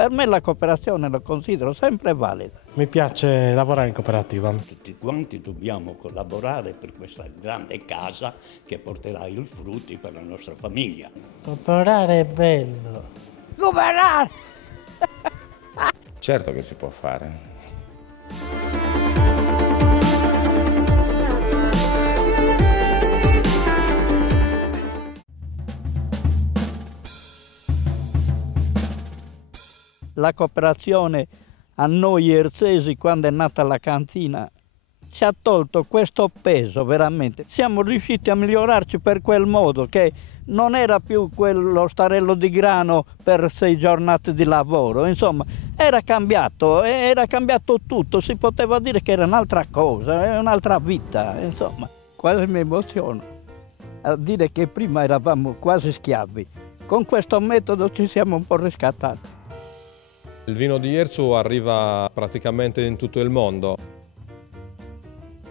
Per me la cooperazione la considero sempre valida. Mi piace lavorare in cooperativa. Tutti quanti dobbiamo collaborare per questa grande casa che porterà i frutti per la nostra famiglia. Cooperare è bello. Cooperare! Certo che si può fare. La cooperazione a noi erzesi, quando è nata la cantina, ci ha tolto questo peso veramente. Siamo riusciti a migliorarci per quel modo che non era più quello starello di grano per 6 giornate di lavoro, insomma era cambiato tutto, si poteva dire che era un'altra cosa, un'altra vita, insomma. Quasi mi emoziono a dire che prima eravamo quasi schiavi, con questo metodo ci siamo un po' riscattati. Il vino di Jerzu arriva praticamente in tutto il mondo.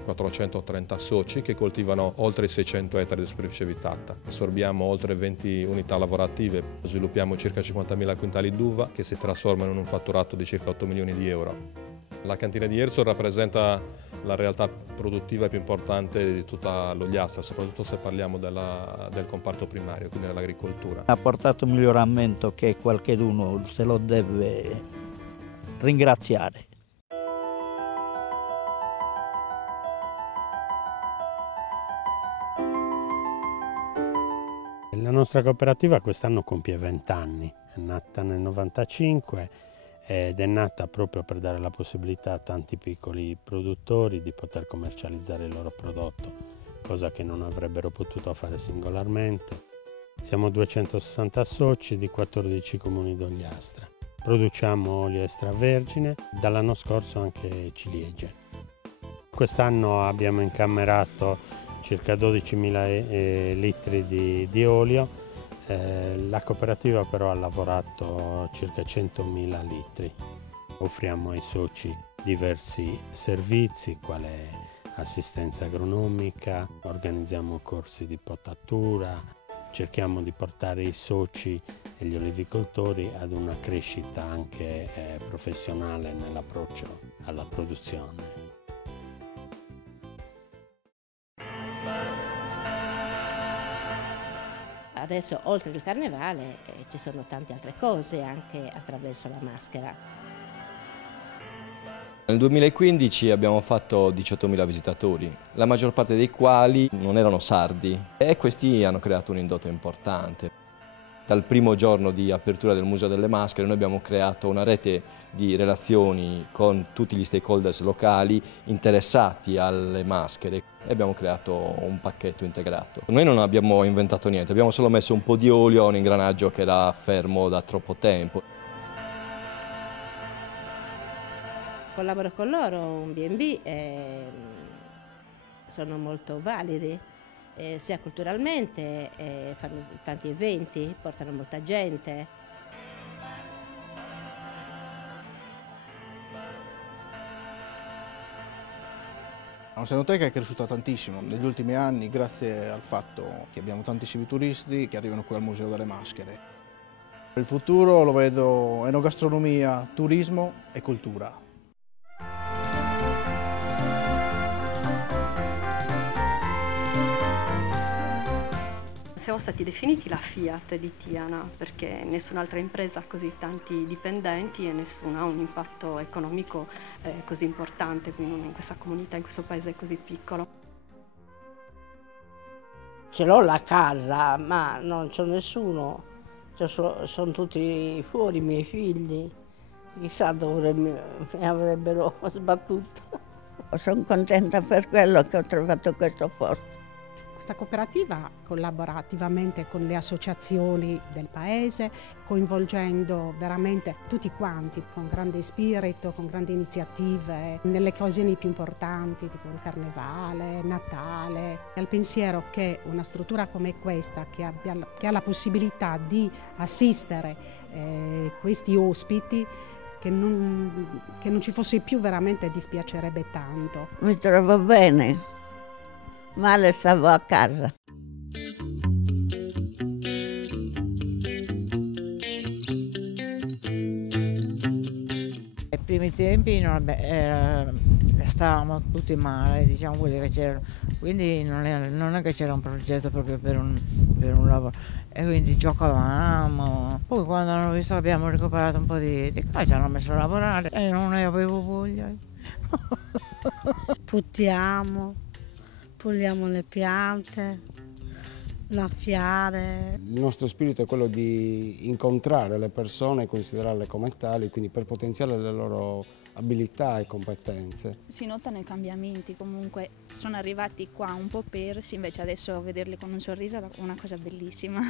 430 soci che coltivano oltre i 600 ettari di superficie abitata. Assorbiamo oltre 20 unità lavorative, sviluppiamo circa 50.000 quintali d'uva che si trasformano in un fatturato di circa 8 milioni di euro. La cantina di Jerzu rappresenta la realtà produttiva più importante di tutta l'Ogliastra, soprattutto se parliamo del comparto primario, quindi dell'agricoltura. Ha portato un miglioramento che qualcuno se lo deve ringraziare. La nostra cooperativa quest'anno compie 20 anni, è nata nel 95 ed è nata proprio per dare la possibilità a tanti piccoli produttori di poter commercializzare il loro prodotto, cosa che non avrebbero potuto fare singolarmente. Siamo 260 soci di 14 comuni d'Ogliastra. Produciamo olio extravergine, dall'anno scorso anche ciliegie. Quest'anno abbiamo incamerato circa 12.000 litri di olio. La cooperativa però ha lavorato circa 100.000 litri. Offriamo ai soci diversi servizi, quale assistenza agronomica, organizziamo corsi di potatura, cerchiamo di portare i soci e gli olivicoltori ad una crescita anche professionale nell'approccio alla produzione. Adesso, oltre il carnevale, ci sono tante altre cose anche attraverso la maschera. Nel 2015 abbiamo fatto 18.000 visitatori, la maggior parte dei quali non erano sardi e questi hanno creato un indotto importante. Dal primo giorno di apertura del Museo delle Maschere noi abbiamo creato una rete di relazioni con tutti gli stakeholders locali interessati alle maschere e abbiamo creato un pacchetto integrato. Noi non abbiamo inventato niente, abbiamo solo messo un po' di olio a un ingranaggio che era fermo da troppo tempo. Collaboro con loro, un B&B, sono molto validi. Sia culturalmente, fanno tanti eventi, portano molta gente. La nostra enoteca è cresciuta tantissimo negli ultimi anni grazie al fatto che abbiamo tantissimi turisti che arrivano qui al Museo delle Maschere. Il futuro lo vedo enogastronomia, turismo e cultura. Siamo stati definiti la Fiat di Tiana perché nessun'altra impresa ha così tanti dipendenti e nessuna ha un impatto economico così importante in questa comunità, in questo paese così piccolo. Ce l'ho la casa, ma non c'è nessuno, sono tutti fuori i miei figli, chissà dove mi avrebbero sbattuto. Sono contenta per quello che ho trovato questo posto. Questa cooperativa collabora attivamente con le associazioni del paese, coinvolgendo veramente tutti quanti, con grande spirito, con grandi iniziative, nelle occasioni più importanti, tipo il Carnevale, Natale. Al pensiero che una struttura come questa, che ha la possibilità di assistere questi ospiti, che non ci fosse più, veramente dispiacerebbe tanto. Mi trovo bene. Male stavo a casa. primi tempi stavamo tutti male, diciamo, quelli che c'erano, quindi non è che c'era un progetto proprio per un lavoro, e quindi giocavamo. Poi quando hanno visto che abbiamo recuperato un po' di ci hanno messo a lavorare e non ne avevo voglia. Puttiamo, puliamo le piante, innaffiare. Il nostro spirito è quello di incontrare le persone e considerarle come tali, quindi per potenziare le loro abilità e competenze. Si notano i cambiamenti, comunque sono arrivati qua un po' persi, invece adesso vederli con un sorriso è una cosa bellissima.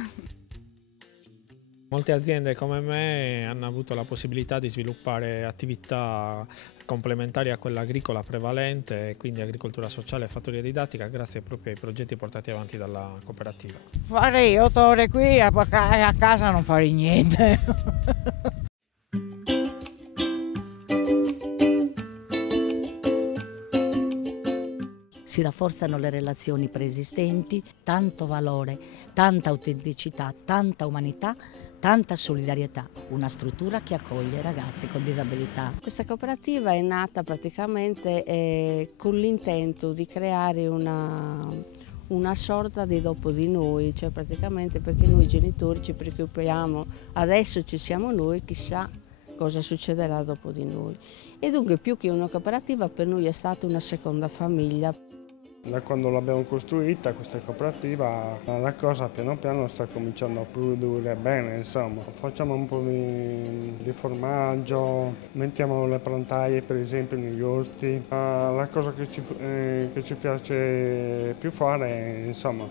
Molte aziende come me hanno avuto la possibilità di sviluppare attività complementari a quella agricola prevalente, quindi agricoltura sociale e fattoria didattica, grazie proprio ai progetti portati avanti dalla cooperativa. Farei 8 ore qui, a casa non farei niente. Si rafforzano le relazioni preesistenti, tanto valore, tanta autenticità, tanta umanità, tanta solidarietà, una struttura che accoglie i ragazzi con disabilità. Questa cooperativa è nata praticamente con l'intento di creare una sorta di dopo di noi, cioè praticamente perché noi genitori ci preoccupiamo, adesso ci siamo noi, chissà cosa succederà dopo di noi. E dunque più che una cooperativa per noi è stata una seconda famiglia. Da quando l'abbiamo costruita questa cooperativa la cosa piano piano sta cominciando a produrre bene, insomma. Facciamo un po' di formaggio, mettiamo le plantaie per esempio negli orti. La cosa che ci piace più fare insomma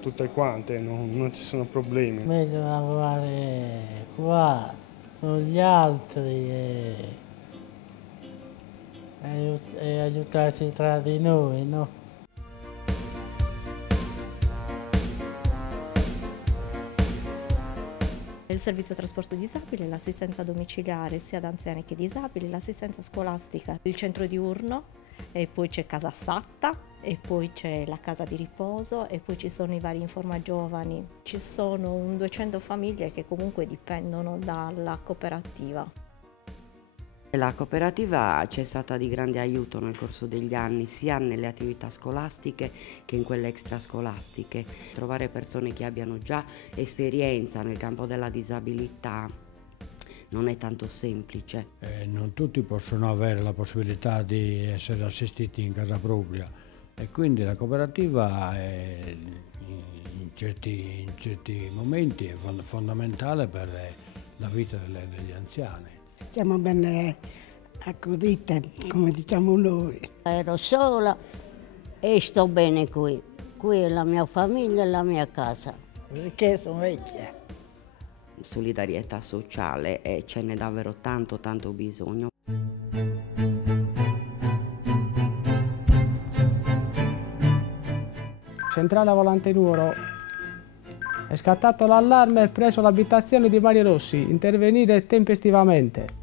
tutte quante, non ci sono problemi. Meglio lavorare qua con gli altri e aiutarci tra di noi, no? Il servizio trasporto disabile, l'assistenza domiciliare sia ad anziani che disabili, l'assistenza scolastica, il centro diurno, e poi c'è Casa Satta, e poi c'è la casa di riposo, e poi ci sono i vari Informa Giovani. Ci sono 200 famiglie che comunque dipendono dalla cooperativa. La cooperativa ci è stata di grande aiuto nel corso degli anni, sia nelle attività scolastiche che in quelle extrascolastiche. Trovare persone che abbiano già esperienza nel campo della disabilità non è tanto semplice. Non tutti possono avere la possibilità di essere assistiti in casa propria e quindi la cooperativa in certi momenti è fondamentale per la vita degli anziani. Siamo ben accudite, come diciamo noi. Ero sola e sto bene qui. Qui è la mia famiglia e la mia casa. Perché sono vecchia. Solidarietà sociale e ce n'è davvero tanto bisogno. Centrale Volante Nuoro. È scattato l'allarme presso l'abitazione di Mario Rossi. Intervenire tempestivamente.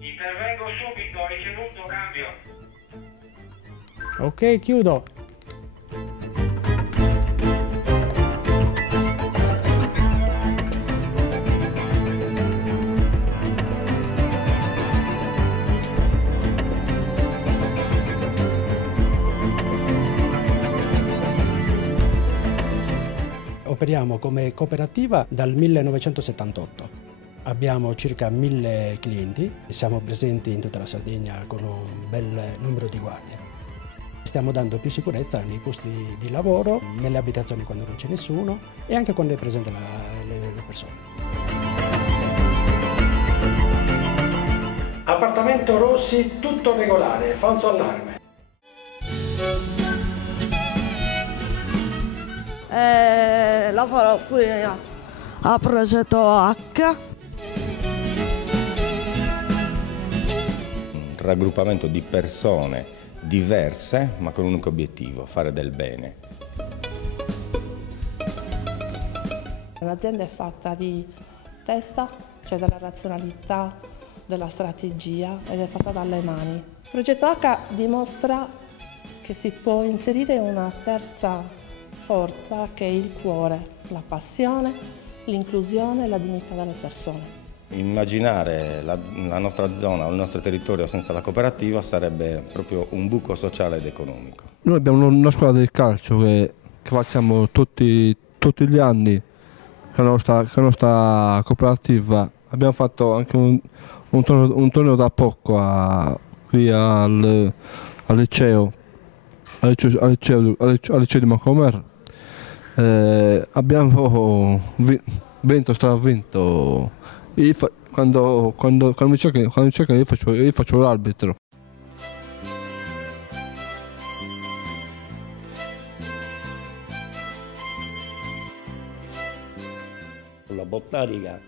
Intervengo subito, ricevuto, cambio. Ok, chiudo. Operiamo come cooperativa dal 1978. Abbiamo circa 1000 clienti e siamo presenti in tutta la Sardegna con un bel numero di guardie. Stiamo dando più sicurezza nei posti di lavoro, nelle abitazioni quando non c'è nessuno e anche quando è presente le persone. Appartamento Rossi, tutto regolare, falso allarme. La farò qui a progetto H. Un raggruppamento di persone diverse ma con un unico obiettivo, fare del bene. L'azienda è fatta di testa, cioè della razionalità, della strategia ed è fatta dalle mani. Il progetto H dimostra che si può inserire una terza forza che è il cuore, la passione, l'inclusione e la dignità delle persone. Immaginare la nostra zona o il nostro territorio senza la cooperativa sarebbe proprio un buco sociale ed economico. Noi abbiamo una squadra di calcio che facciamo tutti gli anni con la nostra cooperativa. Abbiamo fatto anche un torneo da poco qui al liceo di Macomer. Abbiamo stravinto. Quando mi cercano io faccio l'arbitro. La botanica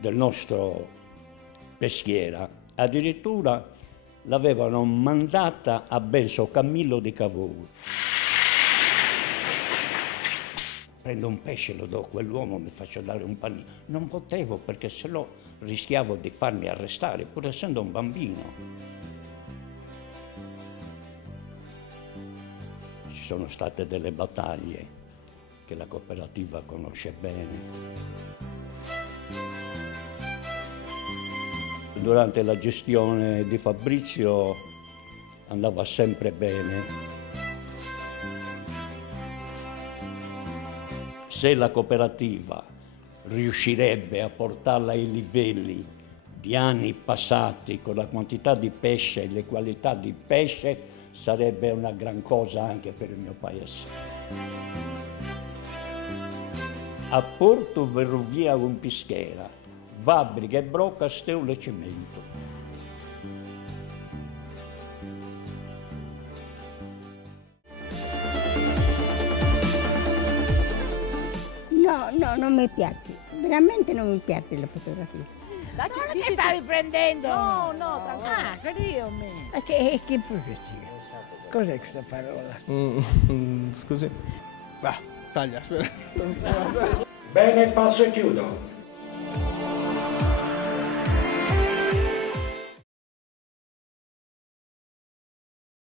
del nostro peschiera addirittura l'avevano mandata a Benso Camillo di Cavour. Prendo un pesce, lo do a quell'uomo, mi faccio dare un panino. Non potevo perché se no rischiavo di farmi arrestare, pur essendo un bambino. Ci sono state delle battaglie che la cooperativa conosce bene. Durante la gestione di Fabrizio andava sempre bene. Se la cooperativa riuscirebbe a portarla ai livelli di anni passati con la quantità di pesce e le qualità di pesce, sarebbe una gran cosa anche per il mio paese. A Porto Verrovia un pischera, fabbrica e brocca, steulo e cemento. No, non mi piace, veramente non mi piace la fotografia. Non è che sta riprendendo? No, tranquillo. Dio mio. Che progettiva? Cos'è questa parola? Scusi? Taglia, aspetta. Bene, passo e chiudo.